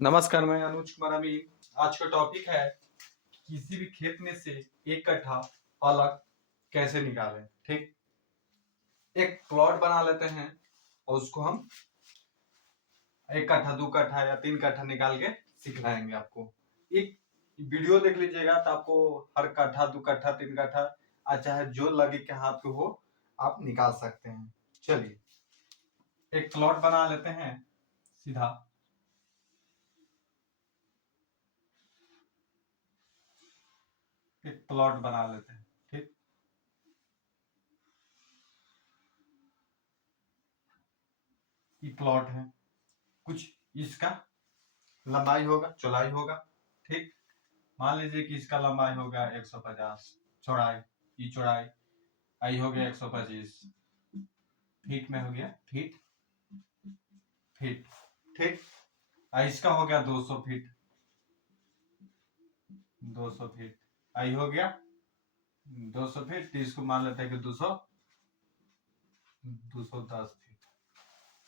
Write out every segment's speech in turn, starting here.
नमस्कार, मैं अनुज कुमार अमीन। आज का टॉपिक है किसी भी खेत में से एक कट्ठा अलग कैसे निकालें। ठीक, एक प्लॉट बना लेते हैं और उसको हम एक कट्ठा, दो कट्ठा या तीन कट्ठा निकाल के सिखलाएंगे आपको। एक वीडियो देख लीजिएगा तो आपको हर कट्ठा, दो कट्ठा, तीन कट्ठा, चाहे जो लगे के हाथ को हो आप निकाल सकते हैं। चलिए एक प्लॉट बना लेते हैं। सीधा एक प्लॉट बना लेते हैं। ठीक, ये प्लॉट है, कुछ इसका लंबाई होगा, चौड़ाई होगा। ठीक, मान लीजिए कि इसका लंबाई होगा 150, चौड़ाई, ये चौड़ाई आई हो गया 125 फीट में, हो गया फीट फीट। ठीक, इसका हो गया 200 फीट, 200 फीट आई हो गया 200 फीट। तो इसको मान लेते हैं कि 210 फीट।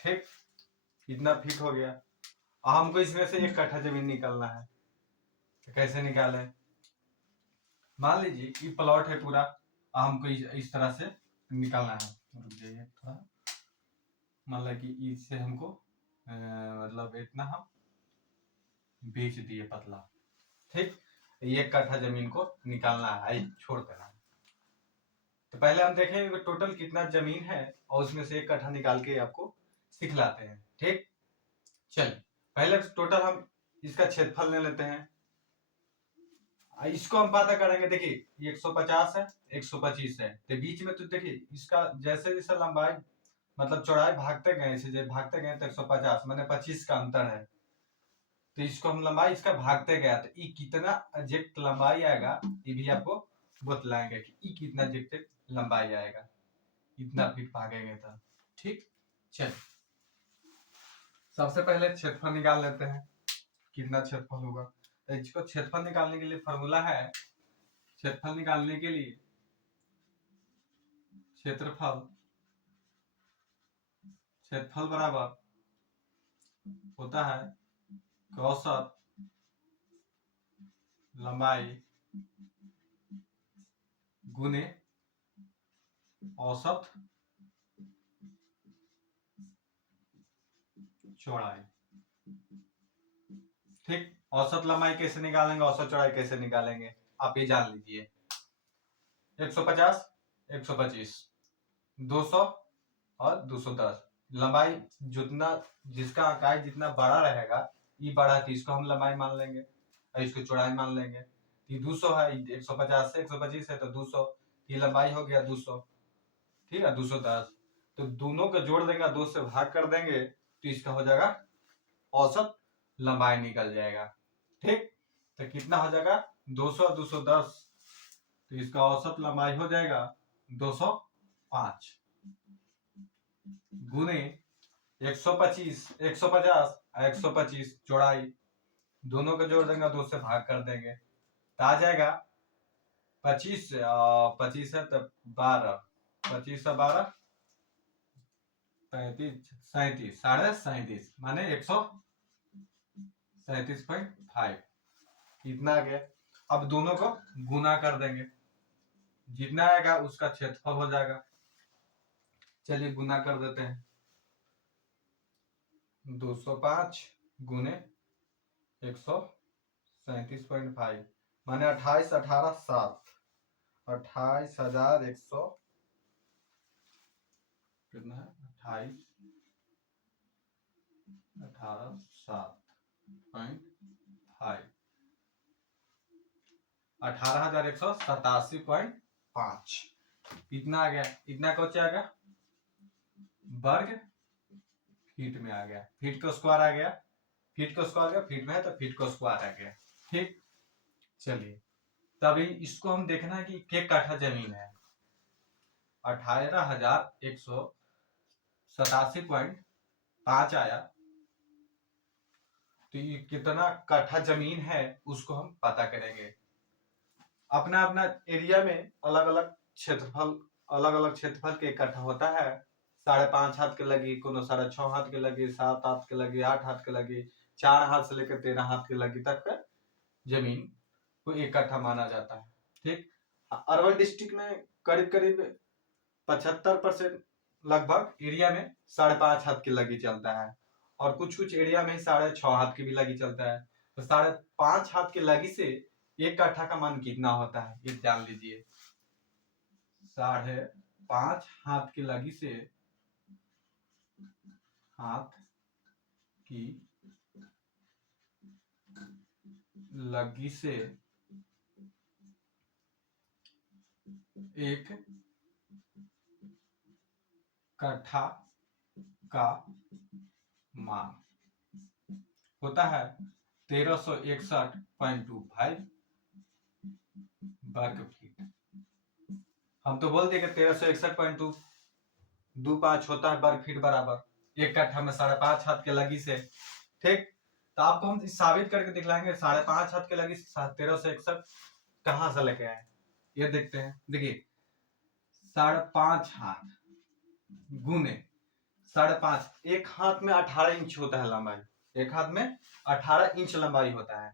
ठीक, इतना फीट हो गया। अब हमको इसमें से एक कट्ठा जमीन निकालना है, तो कैसे निकालें। मान लीजिए ये प्लॉट है पूरा, हमको इस तरह से निकालना है। रुक जाइए थोड़ा, मतलब कि इससे हमको मतलब इतना हम बेच दिए पतला। ठीक, एक कट्ठा जमीन को निकालना है, छोड़ देना है। तो पहले हम देखेंगे कि टोटल कितना जमीन है और उसमें से एक कट्ठा निकाल के आपको सिखलाते हैं। ठीक, चलिए पहले टोटल हम इसका क्षेत्रफल ले लेते हैं। इसको हम पता करेंगे। देखिए 150 है, 125 है, तो बीच में तो देखिए इसका जैसे जैसे लंबाई मतलब चौड़ाई भागते गए, जैसे भागते गए तो 150 मैंने 25 का अंतर है। तो इसको हम लंबाई इसका भागते गया तो ये कितना एग्जैक्ट लंबाई आएगा ये भी आपको बतलाएंगे कि ये कितना एग्जैक्ट लंबाई आएगा, इतना फीट भागेंगे तो। ठीक, चलिए सबसे पहले क्षेत्रफल निकाल लेते हैं, कितना क्षेत्रफल होगा। तो इसको क्षेत्रफल निकालने के लिए फॉर्मूला है, क्षेत्रफल निकालने के लिए क्षेत्रफल क्षेत्रफल बराबर होता है औसत लंबाई गुने औसत चौड़ाई। ठीक, औसत लंबाई कैसे निकालेंगे, औसत चौड़ाई कैसे निकालेंगे आप ये जान लीजिए। 150, 125, 200 और 210 लंबाई जितना जिसका इकाई जितना बड़ा रहेगा, ये बड़ा है तो इसको हम लंबाई मान लेंगे और इसको चौड़ाई मान लेंगे। ये 200 है, 150 से 125 है तो 200, ये लंबाई हो गया 200। ठीक है, 210 तो दोनों को जोड़ देंगे, 2 से भाग कर देंगे तो इसका हो जाएगा औसत लंबाई निकल जाएगा। ठीक, तो कितना हो जाएगा 200 210, तो इसका औसत लंबाई हो जाएगा 205 गुने 125, 150 125 चौड़ाई, दोनों को जोड़ देंगे, 2 से भाग कर देंगे तो आ जाएगा 25 25 है तो 12, 25 से 12 35 37, 37.5 माने 137.5 इतना आ गया। अब दोनों को गुना कर देंगे, जितना आएगा उसका क्षेत्रफल हो जाएगा। चलिए गुना कर देते हैं, 205 गुने 137.5 माने 28 18 7 28,100 कितना है 28 18 7.5 18,187.5 इतना आ गया। इतना कौन आ गया वर्ग फीट में आ गया, फीट को स्क्वायर आ गया, फीट को स्क्वायर गया, फीट में है तो फीट को स्क्वायर आ गया। ठीक, चलिए तभी इसको हम देखना है कि क्या कट्ठा जमीन है। 18,187.5 आया, तो ये कितना कट्ठा जमीन है उसको हम पता करेंगे। अपना अपना एरिया में अलग अलग क्षेत्रफल, अलग अलग क्षेत्रफल के इकट्ठा होता है। 5.5 हाथ के लगी, कोनो 6.5 हाथ के लगी, 7 हाथ के लगी, 8 हाथ के लगी, 4 हाथ से लेकर 13 हाथ की लगी तक का जमीन को 1 कट्ठा माना जाता है। ठीक, अरवल डिस्ट्रिक्ट में करीब करीब 75% लगभग एरिया में 5.5 हाथ की लगी चलता है, और कुछ कुछ एरिया में 6.5 हाथ की भी लगी चलता है। तो 5.5 हाथ की लगी से 1 कट्ठा का मान कितना होता है ये जान लीजिए। 5.5 हाथ की लगी से हाथ की लगी से 1 कट्ठा का मान होता है 1361.25 वर्ग फीट। हम तो बोल देंगे 1361.25 होता है वर्ग फीट बराबर 1 कट्ठा में 5.5 हाथ के लगी से। ठीक, तो आपको हम साबित करके दिखलाएंगे 5.5 हाथ के लगी 1361 कहां से लेके आए ये देखते हैं। देखिए 5.5 हाथ गुने 5.5, एक हाथ में 18 इंच होता है लंबाई, एक हाथ में 18 इंच लंबाई होता है।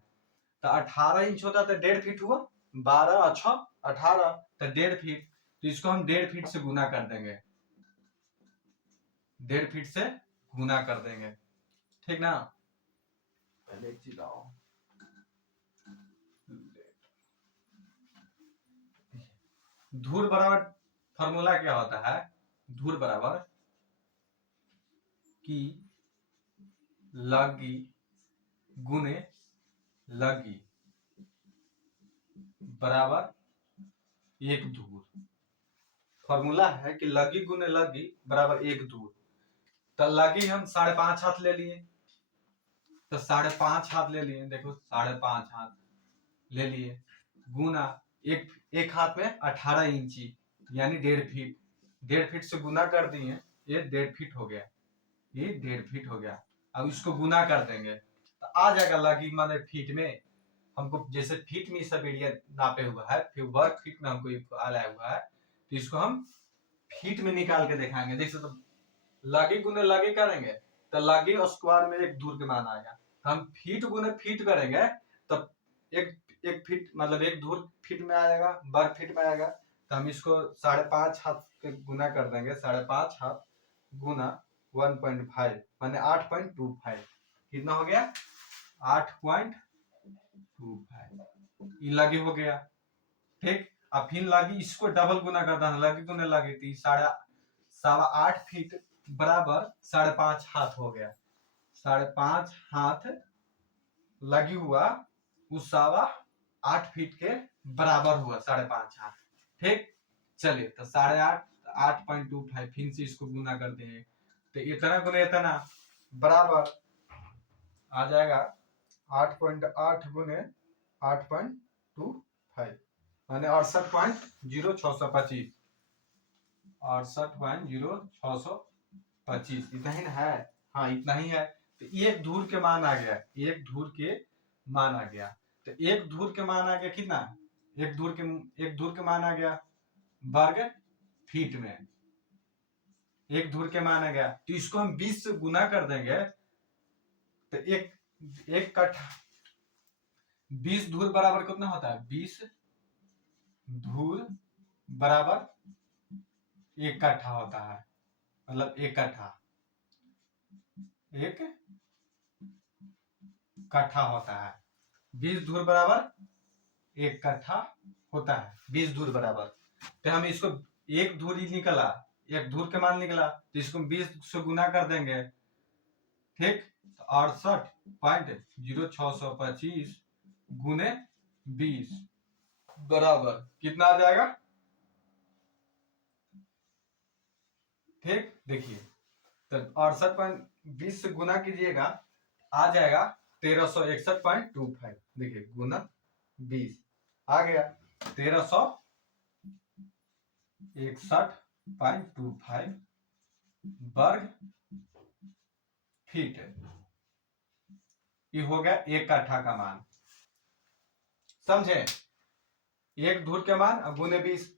तो 18 इंच होता है तो 1.5 फीट हुआ, 12 अच्छा 18 तो 1.5 फीट। तो इसको हम 1.5 फीट से गुना कर देंगे, 1.5 फीट से गुना कर देंगे। ठीक ना, पहले एक चीज आओ, धूल बराबर फॉर्मूला क्या होता है, धूल बराबर की लगी गुने लगी बराबर 1 धूल। फॉर्मूला है कि लगी गुने लगी बराबर 1 धूल। तो लगी हम 5.5 हाथ ले लिए, तो 5.5 हाथ ले लिए, देखो 5.5 हाथ ले लिए गुना एक हाथ में 18 इंची यानी 1.5 फीट, 1.5 फीट से गुना कर दिए, ये 1.5 फीट हो गया, ये 1.5 फीट हो गया। अब इसको गुना कर देंगे तो आ जाएगा लगी माने फीट में, हमको जैसे फीट में सब एरिया नापे हुआ है, फिर वर्ग फीट में हमको आया हुआ है, तो इसको हम फीट में निकाल के दिखाएंगे। देखिए तो लगी गुने लगी करेंगे तो लगी स्क्वायर में 1 धूल के मान आएगा, हम फीट गुने फीट करेंगे तब एक फीट मतलब 1 धूल फीट में आएगा, वर्ग फीट में आएगा। तो हम इसको 5.5 हाथ के गुना कर देंगे, 5.5 हाथ गुना 1.5 माने 8.25, कितना हो गया 8.25, ये लगी हो गया। ठीक, अब फिर लगी इसको डबल गुना करता है, लगी गुने लगी थी 8.5 फीट बराबर 5.5 हाथ हो गया, 5.5 हाथ लगी हुआ उस 8.5 फीट के बराबर हुआ 5.5 हाथ। ठीक, चलिए तो 8.5 8.25 फिर से इसको गुना करते हैं, तो इतना गुना इतना बराबर आ जाएगा 8.8 गुने 8.25 माने 68.0625, 68.0625 इतना ही ना है, हाँ इतना ही है। तो एक धूल के मान आ गया, एक धूल के मान आ गया। तो एक धूल के मान आ गया कितना, एक धूल के मान आ गया वर्ग फीट में, एक धूल के मान आ गया। तो इसको हम 20 से गुना कर देंगे तो एक कट्ठा 20 धूल बराबर कितना होता है, 20 धूल बराबर 1 कट्ठा होता है, मतलब 1 कट्ठा, 1 कट्ठा होता है। 20 धूल बराबर 1 कट्ठा होता है, 20 धूल बराबर। तो हम इसको एक धूल ही निकला, एक धूल के मान निकला, तो इसको 20 से गुना कर देंगे। ठीक, 68.0625 गुने 20 बराबर कितना आ जाएगा। ठीक, देखिए तो 68.20 से गुना कीजिएगा आ जाएगा 1361.25, देखिए गुना 20 आ गया 1361.25 वर्ग फीट, ये हो गया 1 कट्ठा का मान। समझे, एक धूल के मान अब गुने 20,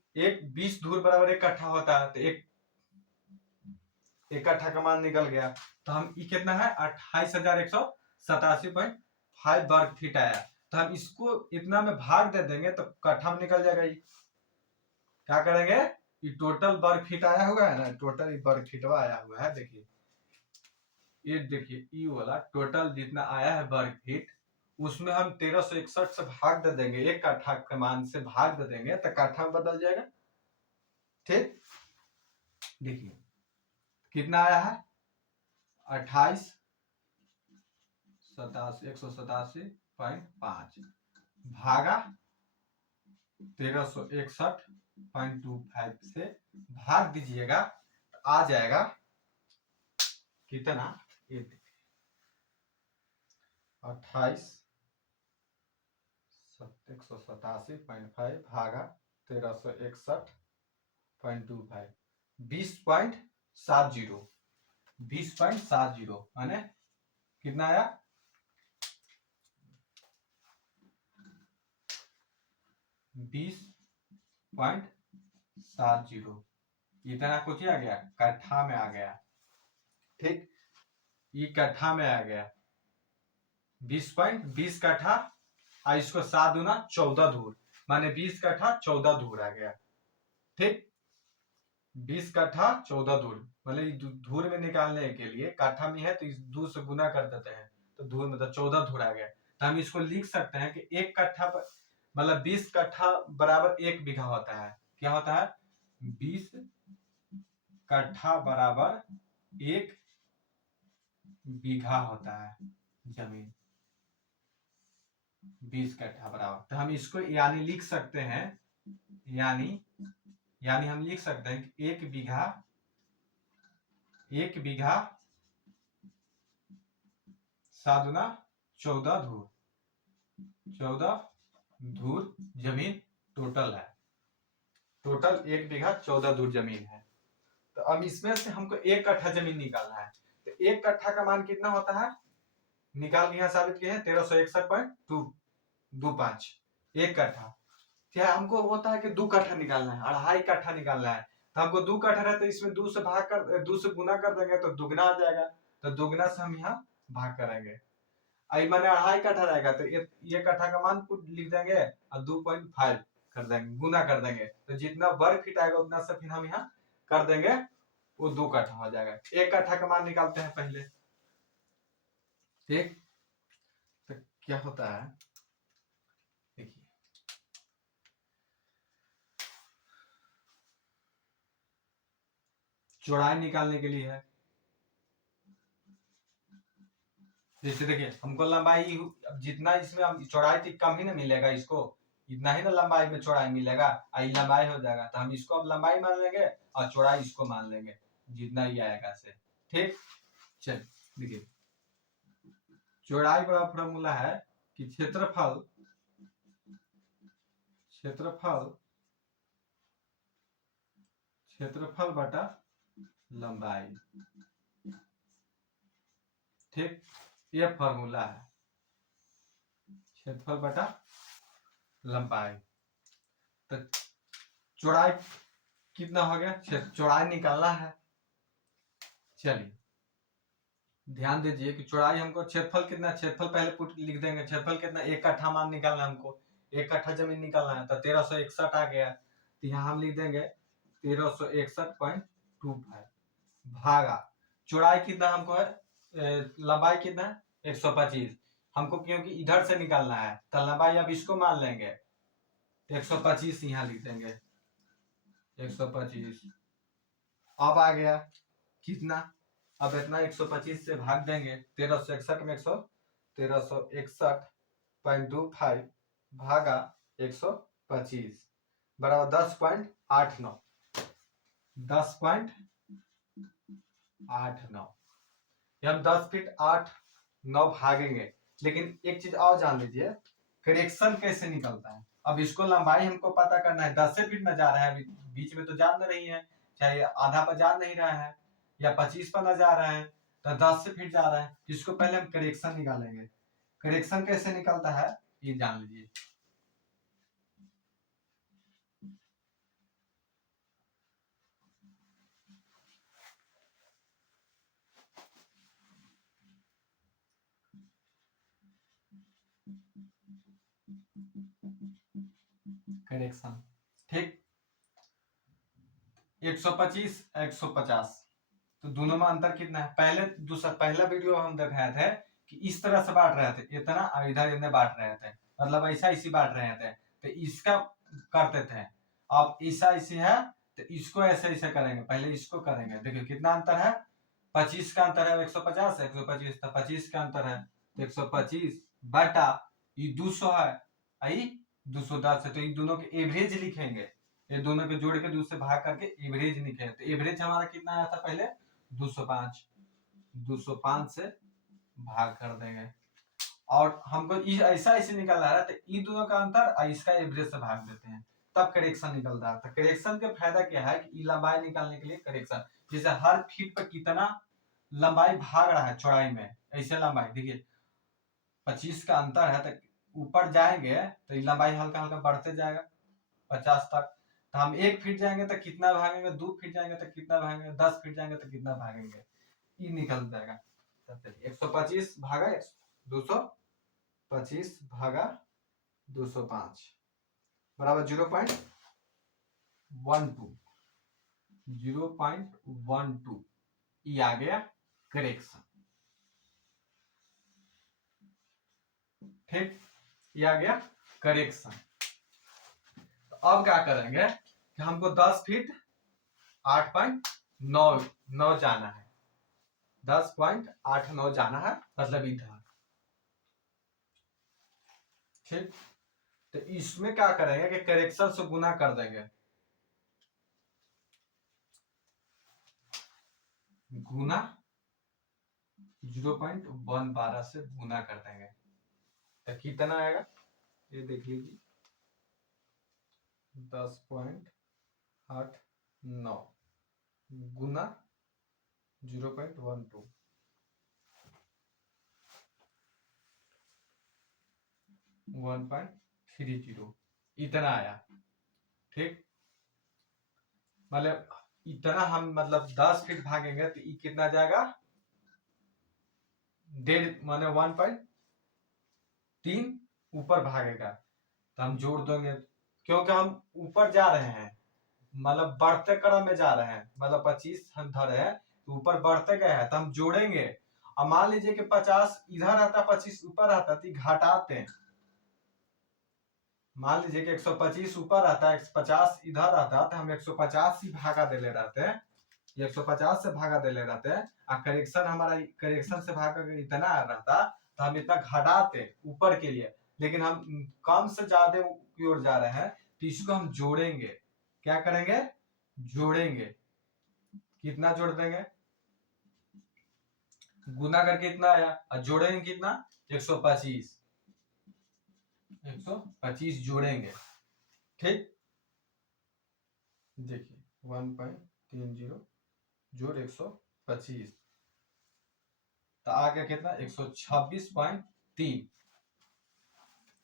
20 धूल बराबर 1 कट्ठा होता है, तो एक कट्ठा का मान निकल गया। तो हम ये कितना है 28,127 87.5 वर्ग फीट आया। तो हम इसको इतना में भाग दे देंगे तो कट्ठा में निकल जाएगा। ये क्या करेंगे, ये टोटल वर्ग फीट आया हुआ है ना, टोटल वर्ग फीटवा आया हुआ है। देखिए ये देखिए ई वाला टोटल जितना आया है वर्ग फीट, उसमें हम 1361 से भाग दे देंगे, एक कट्ठा के मान से भाग दे देंगे तो कट्ठा में बदल जाएगा। ठीक, देखिए कितना आया है 187 भागा 1361.25 से भाग दीजिएगा तो आ जाएगा कितना, ये 187.5 भागा 1361.25 20.70 माने कितना आया 20.70, इतना कुछ आ गया कट्ठा में आ गया। ठीक, ये कट्ठा में आ गया 20 कट्ठा, और इसको 7 दूना 14 धूर, माने 20 कट्ठा 14 धूर आ गया। ठीक, 20 कट्ठा 14 धूर, मतलब धूर में निकालने के लिए कट्ठा में है तो इस 2 से गुना कर देते हैं तो धूर मतलब 14 धूर आ गया। तो हम इसको लिख सकते हैं कि एक कट्ठा मतलब 20 कट्ठा बराबर 1 बीघा होता है। क्या होता है, 20 कट्ठा बराबर 1 बीघा होता है जमीन, 20 कट्ठा बराबर। तो हम इसको यानी लिख सकते हैं, यानी हम लिख सकते हैं कि 1 बीघा 7 गुना 14 धूर जमीन टोटल है। टोटल 1 बीघा 14 धूर जमीन है। तो अब इसमें से हमको 1 कट्ठा जमीन निकालना है। तो 1 कट्ठा का मान कितना होता है, निकाल के यहाँ साबित किए हैं 1361.25 1 कट्ठा। क्या हमको होता है कि 2 कट्ठा निकालना है, 2.5 कट्ठा निकालना है। तो हमको 2 कट्ठा रहता है, इसमें 2 से गुना कर देंगे तो दुगना आ जाएगा। तो दुगना से हम यहाँ भाग करेंगे, आई माने 2.5 कट्ठा रहेगा तो ये कट्ठा का मान लिख देंगे और 2.5 कर देंगे, गुना कर देंगे तो जितना वर्ग फीट आएगा उतना से फिर हम यहाँ कर देंगे, वो 2 कट्ठा हो जाएगा। 1 कट्ठा का मान निकालते हैं पहले। ठीक, तो क्या होता है देखिए, चौड़ाई निकालने के लिए है। जैसे देखिए हमको लंबाई जितना इसमें चौड़ाई तो कम ही ना मिलेगा, इसको इतना ही ना लंबाई में चौड़ाई मिलेगा, आई लंबाई हो जाएगा। तो हम इसको अब लंबाई मान लेंगे और चौड़ाई इसको मान लेंगे, जितना ही आएगा से। ठीक, चल देखिए चौड़ाई का फॉर्मूला है कि क्षेत्रफल बटा लंबाई। ठीक, ये फॉर्मूला है क्षेत्रफल बटा लंबाई। तो चौड़ाई कितना हो गया, चौड़ाई निकालना है। चलिए ध्यान दीजिए कि चौड़ाई हमको क्षेत्रफल कितना, क्षेत्रफल पहले लिख देंगे, क्षेत्रफल कितना 1 कट्ठा मान निकालना है हमको, 1 कट्ठा जमीन निकालना है। तो 1361 आ गया, तो यहाँ हम लिख देंगे 1361.25 भागा चौड़ाई कितना हमको है, लंबाई कितना है 125, हमको क्योंकि इधर से निकालना है तो लंबाई अब इसको मान लेंगे 125 यहाँ लिख देंगे 125। अब आ गया कितना, अब इतना 125 से भाग देंगे 1361 में 1361.25 भागा 125 बराबर 10.89 हम 10 फीट 8-9 भागेंगे। लेकिन एक चीज और जान लीजिए, करेक्शन कैसे निकलता है। अब इसको लंबाई हमको पता करना है, 10 फीट में जा रहा है, बीच में तो जा नहीं है, चाहे आधा पर जा नहीं रहा है या 25 पर न जा रहा है, तो 10 फीट जा रहा है। इसको पहले हम करेक्शन निकालेंगे। करेक्शन कैसे निकलता है ये जान लीजिए। करेक्शन। ठीक, 125 150, तो दोनों में अंतर कितना है? पहला वीडियो हम दिखाए थे कि इस तरह से बांट रहे थे, इतना और इधर इतने बांट रहे थे, मतलब ऐसा इसी बांट रहे थे, तो इसका करते थे। अब ऐसा इसी है तो इसको ऐसे ऐसे करेंगे, पहले इसको करेंगे। देखिए कितना अंतर है, 25 का अंतर है, 150 125, तो 25 का अंतर है, 125 बटा ये 200 है, आई 210 है, तो इन दोनों के एवरेज लिखेंगे, ये दोनों के जोड़ के 2 से भाग करके एवरेज लिखे। तो एवरेज हमारा कितना आया था पहले, 205, 205 से भाग कर देंगे, और हमको ऐसा ऐसे निकल रहा है, तो इन दोनों का अंतर और इसका एवरेज से भाग देते हैं, तब करेक्शन निकल रहा था। करेक्शन का फायदा क्या है कि लंबाई निकालने के लिए करेक्शन, जैसे हर फीट पर कितना लंबाई भाग रहा है चौड़ाई में, ऐसे लंबाई देखिए 25 का अंतर है, तो ऊपर जाएंगे तो ये लंबाई हल्का हल्का बढ़ते जाएगा 50 तक, तो हम 1 फीट जाएंगे तो कितना भागेंगे, 2 फीट जाएंगे तो कितना भागेंगे, 10 फीट जाएंगे तो कितना भागेंगे, ये निकल जाएगा। 125 भागा 225 भागा 205 बराबर 0.12, 0.12, ये आ गया करेक्शन। ठीक, ये आ गया करेक्शन। तो अब क्या करेंगे कि हमको 10 फीट 8.9 जाना है, 10.89 जाना है, मतलब इधर। ठीक, तो इसमें क्या करेंगे कि करेक्शन से गुना कर देंगे, गुना 0.112 से गुना कर देंगे, तो कितना आएगा ये देख लीजिए, 10.89 गुना 0.12, 1.30 इतना आया। ठीक, मतलब इतना हम मतलब 10 फीट भागेंगे तो ये कितना जाएगा, 1.5 माने 1.3 ऊपर भागेगा, तो हम जोड़ देंगे, क्योंकि हम ऊपर जा रहे हैं, मतलब बढ़ते क्रम में जा रहे हैं, मतलब 25 हम धरे हैं तो ऊपर बढ़ते गए हैं, तो हम जोड़ेंगे। अब मान लीजिए कि 50 इधर आता, 25 ऊपर आता, तो घटाते हैं, मान लीजिए कि 125 ऊपर आता है, 50 इधर आता, तो हम 150 ही भागा दे ले रहते हैं, 150 से भागा दे ले रहते हैं, और करेक्शन हमारा करेक्शन से भागा इतना आ रहता, तो हम इतना घटाते ऊपर के लिए, लेकिन हम कम से ज्यादा की ओर जा रहे हैं, तो इसको हम जोड़ेंगे। क्या करेंगे, जोड़ेंगे। कितना जोड़ देंगे, गुना करके इतना आया, और जोड़ेंगे कितना, 125, 125 जोड़ेंगे। ठीक, देखिए 1.30 जोड़ 125, तो आ गया कितना, 126.3,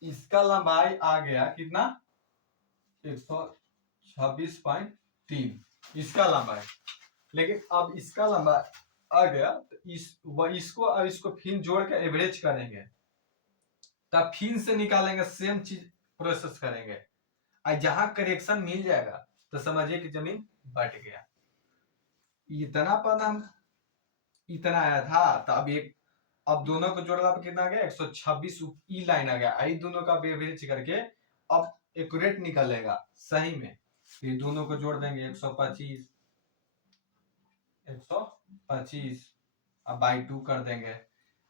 इसका लंबाई आ गया कितना, 126.3 इसका लंबाई। लेकिन अब इसका लंबाई आ गया, तो इसको अब इसको फिर जोड़ के एवरेज करेंगे, तब फिर से निकालेंगे, सेम चीज प्रोसेस करेंगे, और जहां करेक्शन मिल जाएगा तो समझिए कि जमीन बट गया। इतना पद हम इतना आया था, तो अब दोनों को जोड़ना पे कितना आ गया, 126 ई लाइन आ गया, आई दोनों का एवरेज करके अब एक्यूरेट निकलेगा सही में, ये दोनों को जोड़ देंगे, 125 अब बाई 2 कर देंगे,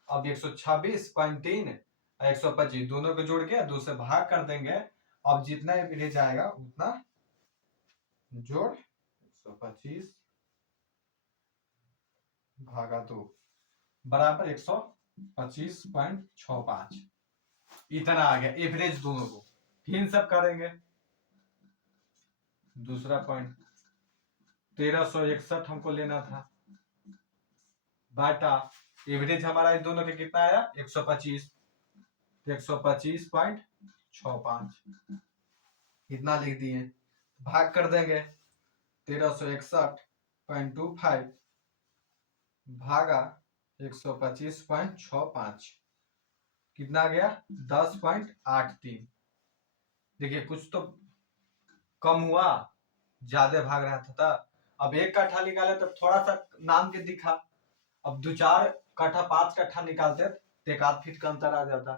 अब 126.3 125 दोनों को जोड़ के 2 से भाग कर देंगे, अब जितना एवरेज आएगा उतना जोड़ 125 भागा 2 बराबर 125.65, इतना आ गया एवरेज दोनों को। फिर सब करेंगे, दूसरा पॉइंट 1361 हमको लेना था, बाटा एवरेज हमारा इन दोनों के कितना आया, 125, 125.65 इतना लिख दिए, भाग कर देंगे 1361.25 भागा 125.65 कितना आ गया, 10.83। देखिए कुछ तो कम हुआ, ज्यादा भाग रहा था। अब 1 कट्ठा निकाले तो थोड़ा सा नाम के दिखा, अब 2-4 कट्ठा 5 कट्ठा निकालते तो 1 आध फीट का अंतर आ जाता।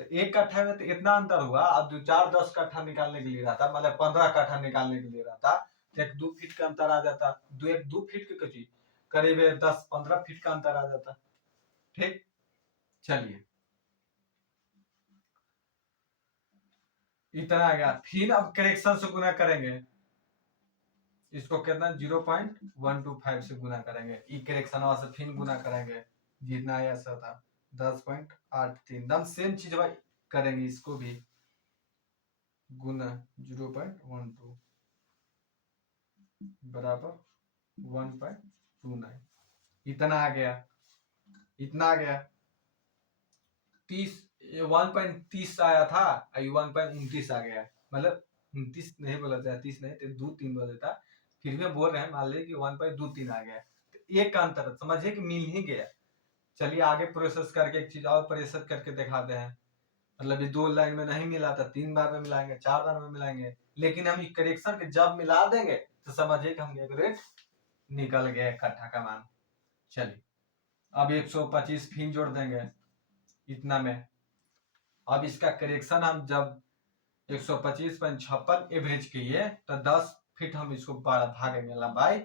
तो 1 कट्ठा में तो इतना अंतर हुआ, अब 2-4-10 कट्ठा निकालने के लिए रहता, मतलब 15 कट्ठा निकालने के लिए रहता तो 1-2 फीट का अंतर आ जाता। 2 फीट के करीब करीब 10-15 फीट का अंतर आ जाता। ठीक, चलिए इतना आ गया। फिर अब करेक्शन से गुना करेंगे, इसको कितना 0.125 से गुना करेंगे, ई करेक्शन से फिर गुना करेंगे, जितना आया ऐसा था 10.83, एकदम सेम चीज भाई करेंगे, इसको भी गुना 0.12 बराबर 1.29, इतना आ गया, इतना आ गया 30, 1.30 आया था, 1.29 आ गया, मतलब 29 नहीं बोला जाए, 30 नहीं तो 2-3 बोला था, फिर भी बोल रहे हैं, मान लीजिए कि 1.23 आ गया, तो एक का अंतर समझिए कि मिल ही गया। चलिए आगे प्रोसेस करके एक चीज और प्रोसेस करके दिखाते हैं, मतलब ये 2 लाइन में नहीं मिला था, 3 बार में मिलाएंगे, 4 बार में मिलाएंगे, लेकिन हम करेक्शन के जब मिला देंगे तो समझिए कि हम एवरेज निकल गया इकट्ठा का मान। चलिए अब 125 फिर जोड़ देंगे इतना में, अब इसका करेक्शन हम जब 125.56 एवरेज किए तो 10 फीट हम इसको भागेंगे, लंबाई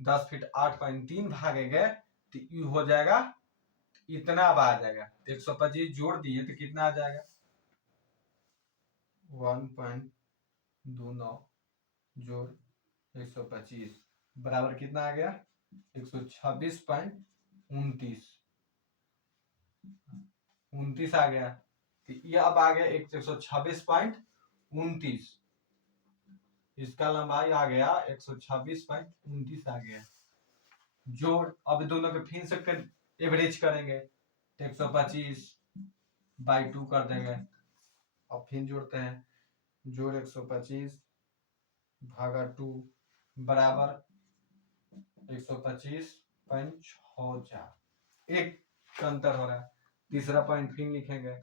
10 फीट 8.3 भागेंगे तो यू हो जाएगा इतना, अब आ जाएगा 125 जोड़ दिए तो कितना आ जाएगा 1.29 जोड़ 125 बराबर कितना आ गया 126.29 आ गया। तो ये अब आ गया 126.29, इसका लंबाई आ गया 126.29 आ गया। जोड़ अब दोनों के फिर से एवरेज करेंगे तो 125/2 कर देंगे, अब फिर जोड़ते हैं, जोड़ 125 भागा 2 बराबर 125.64, एक अंतर हो रहा है। तीसरा पॉइंट फिर लिखेंगे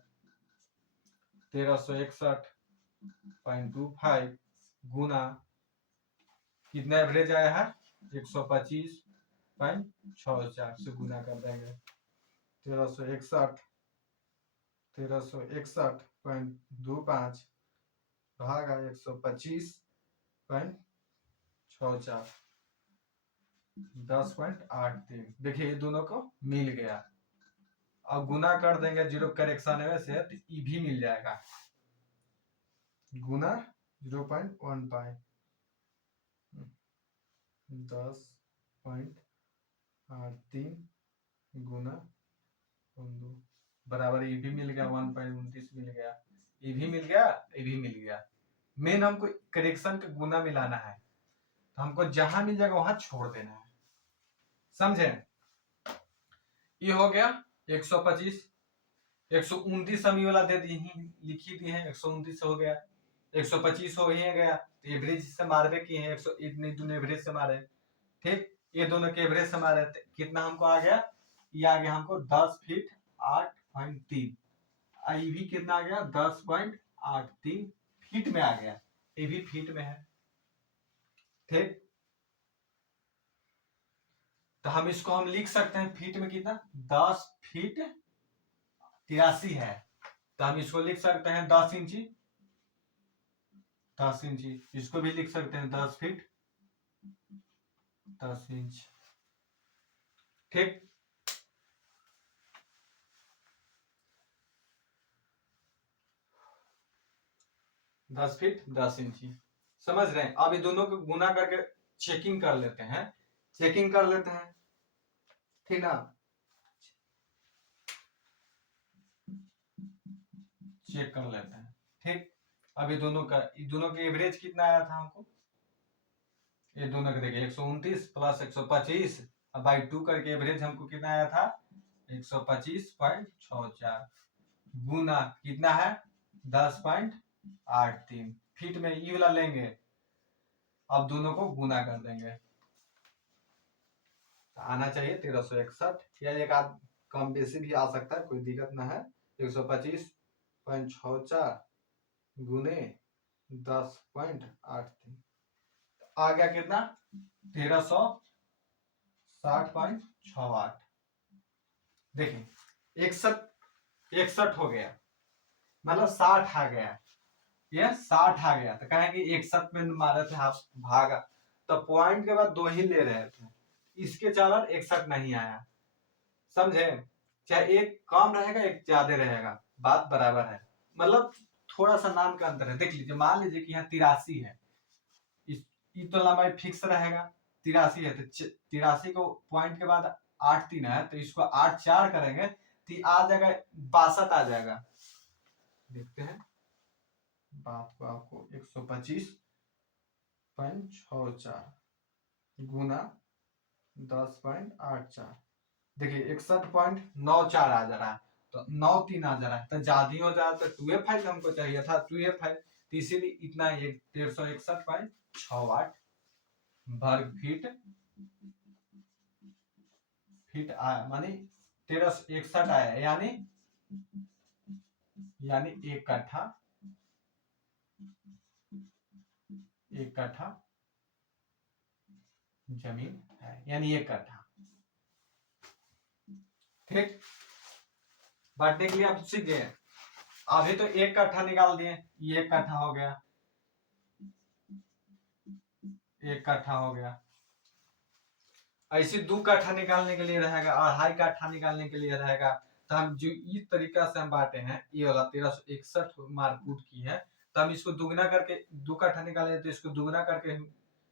1361.25 गुना कितना एवरेज आया है 125.64 से गुना कर देंगे, 1361.25 भागा 125.64 10.83, देखिए ये दोनों को मिल गया। अब गुना कर देंगे जीरो करेक्शन में से तो ई भी मिल जाएगा, गुना 0.15 10.83 गुना 2 बराबर ई भी मिल गया 1.29 मिल गया, ई भी मिल गया, ई भी मिल गया। मेन हमको करेक्शन का गुना मिलाना है, तो हमको जहां मिल जाएगा वहां छोड़ देना है, समझे। ये हो गया 125, 129 हम वाला दे दी लिखी दी है, 129 हो गया, 125 हो ही गया, तो एवरेज से मारवे किए हैं, 100 इतने दोनों एवरेज से मारे, ठीक, ये दोनों के एवरेज से मारे, कितना हमको आ गया, ये आ गया हमको 10 फीट 8.3, ये भी कितना आ गया 10.83 फीट में आ गया, ये भी फीट में है, ठीक। तो हम इसको हम लिख सकते हैं फीट में कितना 10 फीट 83 है, तो हम इसको लिख सकते हैं 10 इंची, 10 इंची, इसको भी लिख सकते हैं 10 फीट 10 इंच, ठीक। दस फीट 10 इंची, समझ रहे हैं। अब ये दोनों को गुना करके चेकिंग कर लेते हैं, चेकिंग कर लेते हैं, ठीक ना, चेक कर लेते हैं, ठीक। अब ये दोनों के एवरेज कितना आया था हमको, ये दोनों के देखिए 129 प्लस 125 बाई 2 करके एवरेज हमको कितना आया था 125.64 गुना कितना है 10.83 फीट में ई वाला लेंगे, अब दोनों को गुना कर देंगे, आना चाहिए 1361 या एक आध कम बेसी भी आ सकता है, कोई दिक्कत ना है। 125.64 गुने 10.83 आ गया कितना 1360.68। देखिए 61 हो गया, मतलब 60 आ गया, ये 60 आ गया, तो कहें कि 61 में मारे थे आप भागा, तो पॉइंट के बाद 2 ही ले रहे थे, इसके चालर 61 नहीं आया, समझे? चाहे एक कम रहेगा एक ज्यादा रहेगा, बात बराबर है, मतलब थोड़ा सा नाम का अंतर है। देख लीजिए, मान लीजिए कि यहाँ 83 है, इस तो लंबाई फिक्स रहेगा, 83 है, तो 83 को पॉइंट के बाद 8 3 है, तो इसको 8 4 करेंगे तो आ जाएगा 62 आ जाएगा। देखते हैं बात को, आपको 125.64 गुना 10.84, देखिए 61.94 आ जा रहा है, तो 9 3 आ जा रहा है, तो ज्यादा हो जा रहा है, तो 2f हमको चाहिए था, 2f, तो इसीलिए इतना 161.68 वर्ग फीट आया, मानी 1361 आया, यानी एक कट्ठा जमीन है, यानी 1 कट्ठा। ठीक, बांटने के लिए आप सीख गए, अभी तो 1 कट्ठा निकाल दिए, ये 1 कट्ठा हो गया, 1 कट्ठा हो गया। ऐसे 2 कट्ठा निकालने के लिए रहेगा, 2.5 कट्ठा निकालने के लिए रहेगा, तो हम जो इस तरीका से हम बांटे हैं, ये वाला 1361 मारकूट की है, तो हम इसको दुगना करके 2 कट्ठा निकाले, तो इसको दुगना करके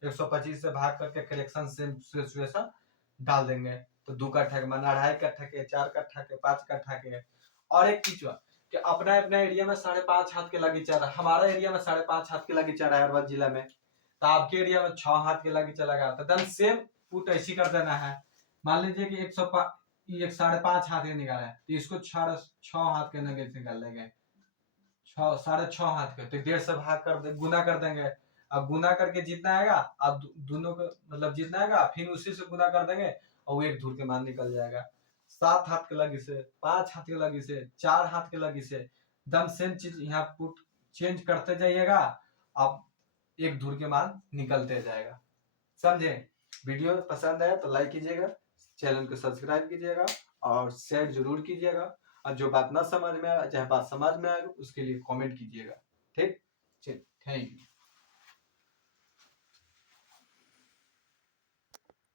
125 से भाग करके करेक्शन सिचुएशन डाल देंगे, तो 2 कट्ठा के मान 2.5 कट्ठा के, 4 कट्ठा के, 5 कट्ठा के। और एक चीज कि अपना अपना एरिया में 5.5 हाथ के लगीचा रहा, हमारा एरिया में 5.5 हाथ के लगीचा रहा है अरवल जिला में, तो आपके एरिया में 6 हाथ के लगीचा लगा, तो देन सेम पुट ऐसी कर देना है। मान लीजिए कि 5.5 हाथ के निकाला है, तो इसको 6 हाथ के निकाल देंगे, 6.5 हाथ के, तो 1.5 से भाग कर दे, गुना कर देंगे, अब गुना करके जितना आएगा, अब दोनों को मतलब जितना आएगा फिर उसी से गुना कर देंगे, और वो एक धूर के मान निकल जाएगा। 7 हाथ के लगी से, 5 हाथ के लगी से, 4 हाथ के लगी से, दम सेम चीज यहाँ पुट चेंज करते जाइएगा, अब एक धूर के मान निकलते जाएगा, समझे? वीडियो पसंद आया तो लाइक कीजिएगा, चैनल को सब्सक्राइब कीजिएगा और शेयर जरूर कीजिएगा, और जो बात ना समझ में आए, चाहे बात समझ में आए, उसके लिए कमेंट कीजिएगा। ठीक, थैंक यू।